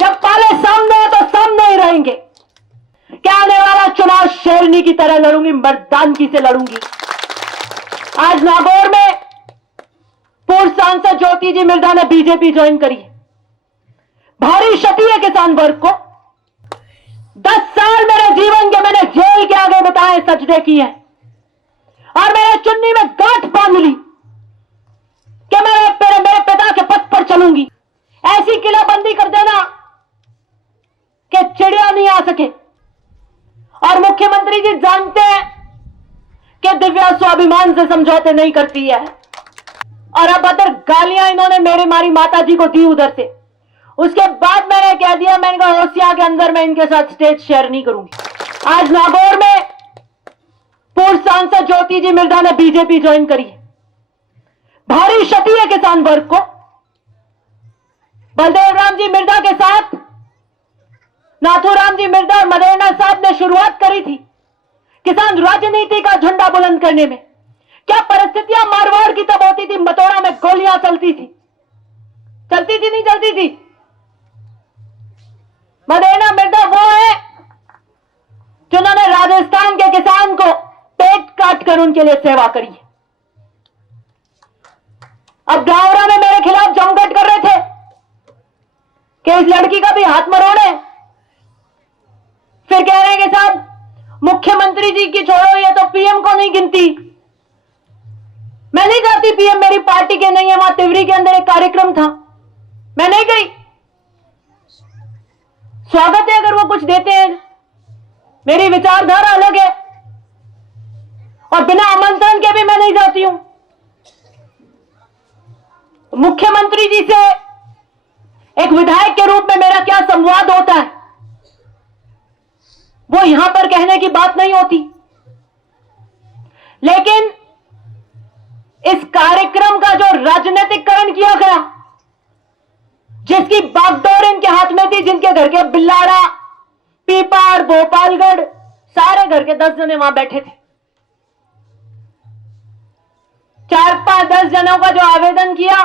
जब पाले सामने है तो सामने ही रहेंगे। क्या आने वाला चुनाव शेरनी की तरह लड़ूंगी, मर्दानगी से लड़ूंगी। आज नागौर में पूर्व सांसद ज्योति जी मिर्धा ने बीजेपी ज्वाइन करी है। भारी क्षति है किसान वर्ग को। 10 साल मेरे जीवन के मैंने जेल के आगे बिताए, सजदे किए और मैंने चुन्नी में गांठ बांध ली कि मैं मेरे पिता के पथ पर चलूंगी। ऐसी किलाबंदी कर देना कि चिड़िया नहीं आ सके। और मुख्यमंत्री जी जानते हैं कि दिव्या स्वाभिमान से समझौते नहीं करती है। और अब अगर गालियां इन्होंने मेरे मारी माता जी को दी उधर से, उसके बाद मैंने कह दिया, मैंने कहा ओसिया के अंदर मैं इनके साथ स्टेज शेयर नहीं करूंगी। आज नागौर में पूर्व सांसद ज्योति जी मिर्धा ने बीजेपी ज्वाइन करी है। भारी क्षति है किसान वर्ग को। बलदेव राम जी मिर्धा के साथ नाथूराम जी मिर्धा और मदेना साहब ने शुरुआत करी थी किसान राजनीति का झंडा बुलंद करने में। क्या परिस्थितियां मारवाड़ की तब होती थी, मतोड़ा में गोलियां चलती थी नहीं चलती थी? मदेना मिर्धा वो है जिन्होंने राजस्थान के किसान को पेट काट कर उनके लिए सेवा करी है। अब गावरा में मेरे खिलाफ जमघट कर रहे थे कि इस लड़की का भी हाथ मरोड़े। फिर कह रहे हैं कि साहब मुख्यमंत्री जी की छोड़ो, ये तो पीएम को नहीं गिनती। मैं नहीं जाती पीएम, मेरी पार्टी के नहीं है। वहां तिवरी के अंदर एक कार्यक्रम था, मैं नहीं गई। स्वागत है अगर वो कुछ देते हैं, मेरी विचारधारा अलग है और बिना आमंत्रण के भी मैं नहीं जाती हूं। मुख्यमंत्री जी से एक विधायक के रूप में मेरा क्या संवाद होता है, वो यहां पर कहने की बात नहीं होती। लेकिन इस कार्यक्रम का जो राजनीतिकरण किया गया, जिसकी बागडोर इनके हाथ में थी, जिनके घर के बिल्लाड़ा, पीपाड़, भोपालगढ़, सारे घर के 10 जने वहां बैठे थे। 4-5-10 जनों का जो आवेदन किया,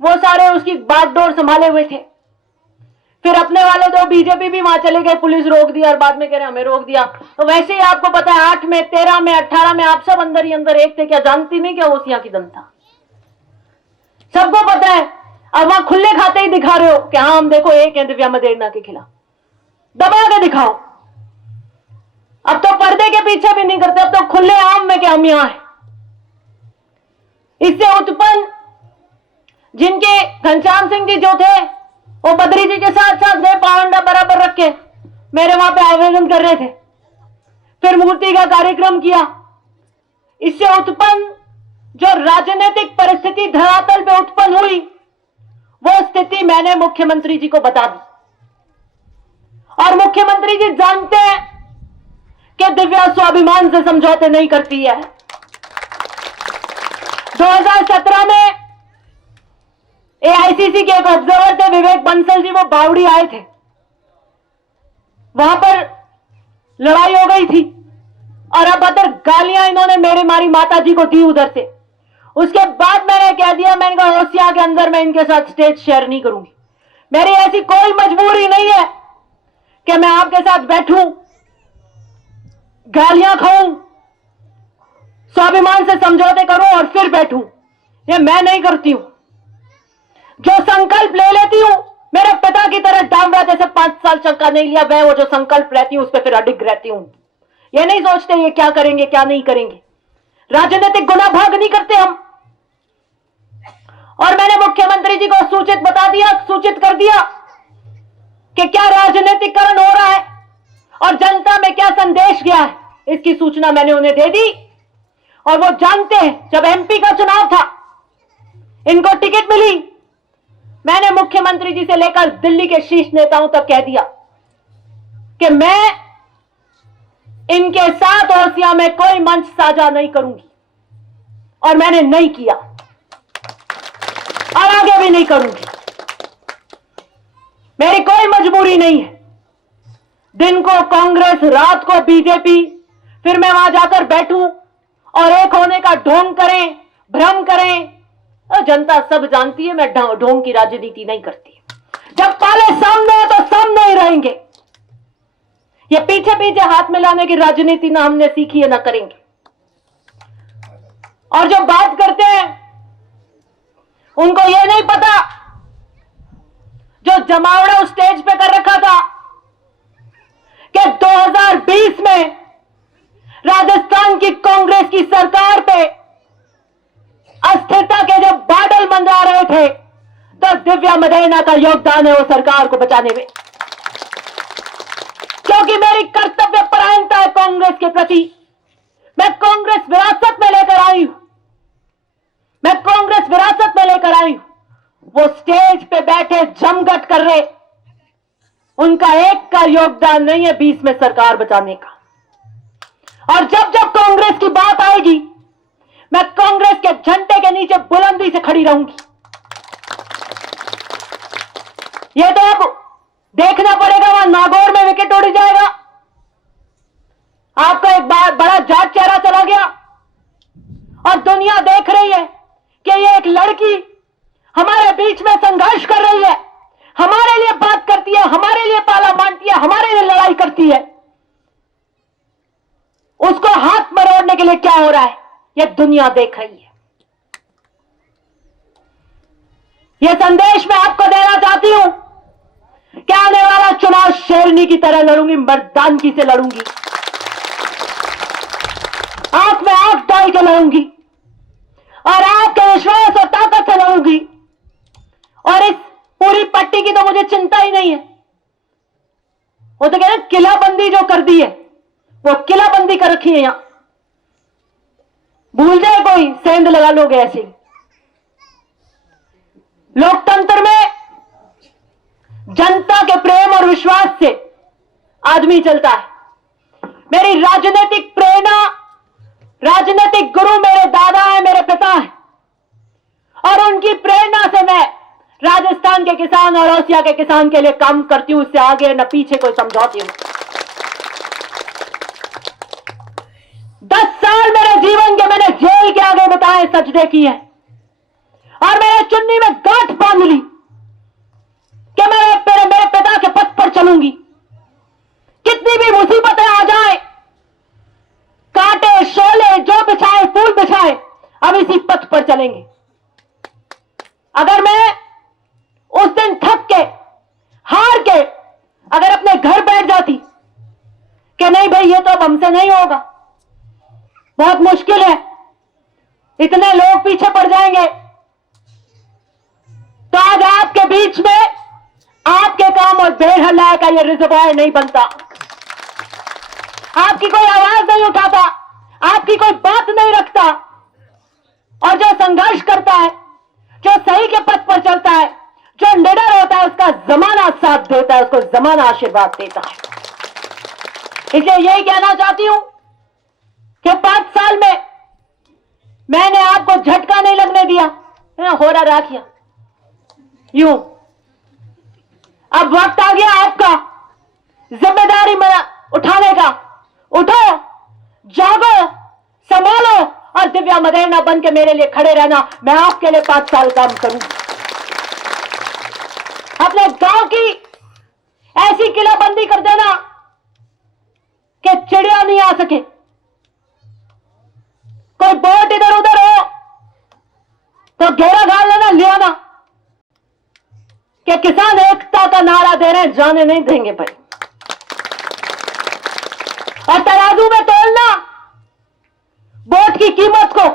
वो सारे उसकी बागडोर संभाले हुए थे। फिर अपने वाले 2 बीजेपी भी वहां चले गए, पुलिस रोक दिया और बाद में कह रहे हमें रोक दिया। तो वैसे ही आपको पता है 8 में, 13 में, 18 में आप सब अंदर ही अंदर एक थे। क्या जानती नहीं क्या ओसिया की जनता? सबको पता है। अब वहां खुले खाते ही दिखा रहे हो कि हाँ हम देखो एक है दिव्या मदेना के खिलाफ, दबा के दिखाओ। अब तो पर्दे के पीछे भी नहीं करते, अब तो खुले आम में कि हम यहां हैं। इससे उत्पन्न जिनके घनश्याम सिंह जी जो थे, वो बद्री जी के साथ साथ गए, पावंडा बराबर रख के मेरे वहां पे आवेदन कर रहे थे। फिर मूर्ति का कार्यक्रम किया। इससे उत्पन्न जो राजनीतिक परिस्थिति धरातल पे उत्पन्न हुई, वो स्थिति मैंने मुख्यमंत्री जी को बता दी। और मुख्यमंत्री जी जानते हैं कि दिव्या स्वाभिमान से समझौते नहीं करती है। 2017 में एआईसीसी के एक ऑब्जर्वर थे विवेक बंसल जी, वो बावड़ी आए थे, वहां पर लड़ाई हो गई थी और अब अगर गालियां इन्होंने मेरे मारी माता जी को दी उधर से, उसके बाद मैंने कह दिया, मैंने कहा ओसिया के अंदर मैं इनके साथ स्टेज शेयर नहीं करूंगी। मेरी ऐसी कोई मजबूरी नहीं है कि मैं आपके साथ बैठूं, गालियां खाऊं, स्वाभिमान से समझौते करूं और फिर बैठूं। ये मैं नहीं करती हूं। जो संकल्प ले लेती हूं, मेरे पिता की तरह डामरा जैसे 5 साल चक्का नहीं लिया, मैं वो जो संकल्प लेती हूं उस पर फिर अडिग रहती हूं। ये नहीं सोचते ये क्या करेंगे क्या नहीं करेंगे। राजनीतिक गुना भाग नहीं करते हम। और मैंने मुख्यमंत्री जी को सूचित कर दिया कि क्या राजनीतिकरण हो रहा है और जनता में क्या संदेश गया है, इसकी सूचना मैंने उन्हें दे दी। और वो जानते हैं, जब एमपी का चुनाव था, इनको टिकट मिली, मैंने मुख्यमंत्री जी से लेकर दिल्ली के शीर्ष नेताओं तक कह दिया कि मैं इनके साथ ओसिया में कोई मंच साझा नहीं करूंगी। और मैंने नहीं किया और आगे भी नहीं करूंगी। मेरी कोई मजबूरी नहीं है। दिन को कांग्रेस, रात को बीजेपी, फिर मैं वहां जाकर बैठूं और एक होने का ढोंग करें, भ्रम करें। जनता सब जानती है मैं ढोंग की राजनीति नहीं करती। जब पाले सामने है तो पीछे पीछे हाथ मिलाने की राजनीति ना हमने सीखी है, ना करेंगे। और जो बात करते हैं उनको यह नहीं पता, जो जमावड़ा उस स्टेज पे कर रखा था कि 2020 में राजस्थान की कांग्रेस की सरकार पे अस्थिरता के जब बादल मंडरा रहे थे, तो दिव्या मदेना का योगदान है वो सरकार को बचाने में। क्योंकि मेरी कर्तव्य परायणता है कांग्रेस के प्रति। मैं कांग्रेस विरासत में लेकर आई हूं, मैं कांग्रेस विरासत में लेकर आई हूं। वो स्टेज पे बैठे जमघट कर रहे, उनका एक का योगदान नहीं है 20 में सरकार बचाने का। और जब जब कांग्रेस की बात आएगी, मैं कांग्रेस के झंडे के नीचे बुलंदी से खड़ी रहूंगी। यह तो अब देखना पड़ेगा, वहां नागौर में विकेट उड़ जाएगा, आपका एक बड़ा जाट चेहरा चला गया और दुनिया देख रही है कि ये एक लड़की हमारे बीच में संघर्ष कर रही है, हमारे लिए बात करती है, हमारे लिए पाला मानती है, हमारे लिए लड़ाई करती है। उसको हाथ मरोड़ने के लिए क्या हो रहा है, यह दुनिया देख रही है। यह संदेश मैं आपको देना चाहती हूं कि आने वाला चुनाव शेरनी की तरह लड़ूंगी, मर्दानगी से लड़ूंगी, आंख में आंख डाल के लड़ूंगी और आपके विश्वास और ताकत से लड़ूंगी। और इस पूरी पट्टी की तो मुझे चिंता ही नहीं है। वो तो कह रहे किलाबंदी जो कर दी है, वो किलाबंदी कर रखी है यहां, भूल जाए कोई सेंध लगा लोगे ऐसे ही। लोकतंत्र में जनता के प्रेम और विश्वास से आदमी चलता है। मेरी राजनीतिक प्रेरणा, राजनीतिक गुरु मेरे दादा है, मेरे पिता है, और उनकी प्रेरणा से मैं राजस्थान के किसान और ओसिया के किसान के लिए काम करती हूं। इससे आगे न पीछे कोई समझौती हूं। 10 साल मेरे जीवन के मैंने जेल के आगे बिताए, सजदे किए और मैंने चुन्नी में गांठ बांध ली कि मैं मेरे पिता के पथ पर चलूंगी। कितनी भी मुसीबतें आ जाए, कांटे शोले जो बिछाए, फूल बिछाए, अब इसी पथ पर चलेंगे। अगर मैं उस दिन थक के, हार के अगर अपने घर बैठ जाती कि नहीं भाई ये तो अब हमसे नहीं होगा, बहुत मुश्किल है, इतने लोग पीछे पड़ जाएंगे, तो आज आपके बीच में आपके काम और बेहला का ये रिजर्वायर नहीं बनता, आपकी कोई आवाज नहीं उठाता, आपकी कोई बात नहीं रखता। और जो संघर्ष करता है, जो सही के पथ पर चलता है, जो निडर होता है, उसका जमाना साथ देता है, उसको जमाना आशीर्वाद देता है। इसलिए यही कहना चाहती हूं कि 5 साल में मैंने आपको झटका नहीं लगने दिया, हो रहा राखिया यूं। अब वक्त आ गया आपका जिम्मेदारी उठाने का। उठो, जागो, संभालो और दिव्या मदेना बन के मेरे लिए खड़े रहना। मैं आपके लिए 5 साल काम करूंगा। अपने गांव की ऐसी किलाबंदी कर देना कि चिड़िया नहीं आ सके, कोई बोट इधर उधर हो तो घेरा घाल लेना, ले आना कि किसान एकता का नारा दे रहे हैं, जाने नहीं देंगे भाई। और तराजू में तोलना वोट की कीमत को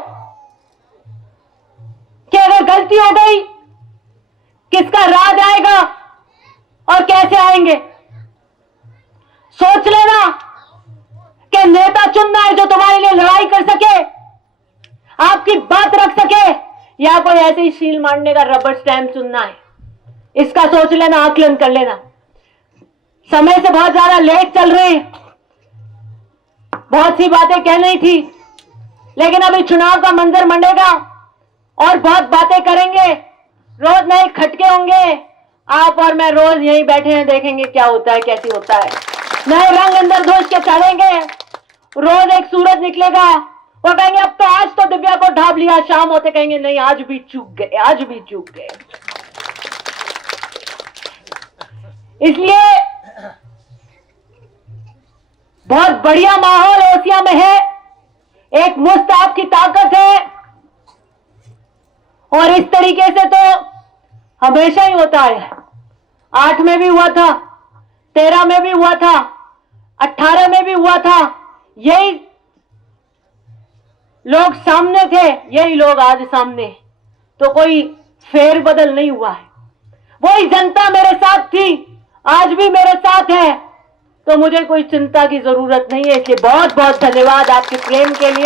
कि अगर गलती हो गई किसका राज आएगा और कैसे आएंगे। सोच लेना कि नेता चुनना है जो तुम्हारे लिए लड़ाई कर सके, आपकी बात रख सके, या कोई ऐसे ही शील मारने का रबर स्टैंप चुनना है। इसका सोच लेना, आकलन कर लेना। समय से बहुत ज्यादा लेट चल रहे हैं, बहुत सी बातें कहनी थी, लेकिन अभी चुनाव का मंजर मंडेगा और बहुत बातें करेंगे, रोज नए खटके होंगे। आप और मैं रोज यहीं बैठे हैं, देखेंगे क्या होता है, कैसे होता है। नए रंग अंदर घोष के चलेंगे, रोज एक सूरज निकलेगा, वो कहेंगे अब तो आज तो दिव्या को ढाब लिया, शाम होते कहेंगे नहीं आज भी चूक गए, आज भी चूक गए। इसलिए बहुत बढ़िया माहौल ओसिया में है, एक मुश्त आपकी ताकत है। और इस तरीके से तो हमेशा ही होता है। 8 में भी हुआ था, 13 में भी हुआ था, 18 में भी हुआ था। यही लोग सामने थे, यही लोग आज सामने। तो कोई फेर बदल नहीं हुआ है। वही जनता मेरे साथ थी, आज भी मेरे साथ है। तो मुझे कोई चिंता की जरूरत नहीं है। इसलिए बहुत बहुत धन्यवाद आपके प्रेम के लिए।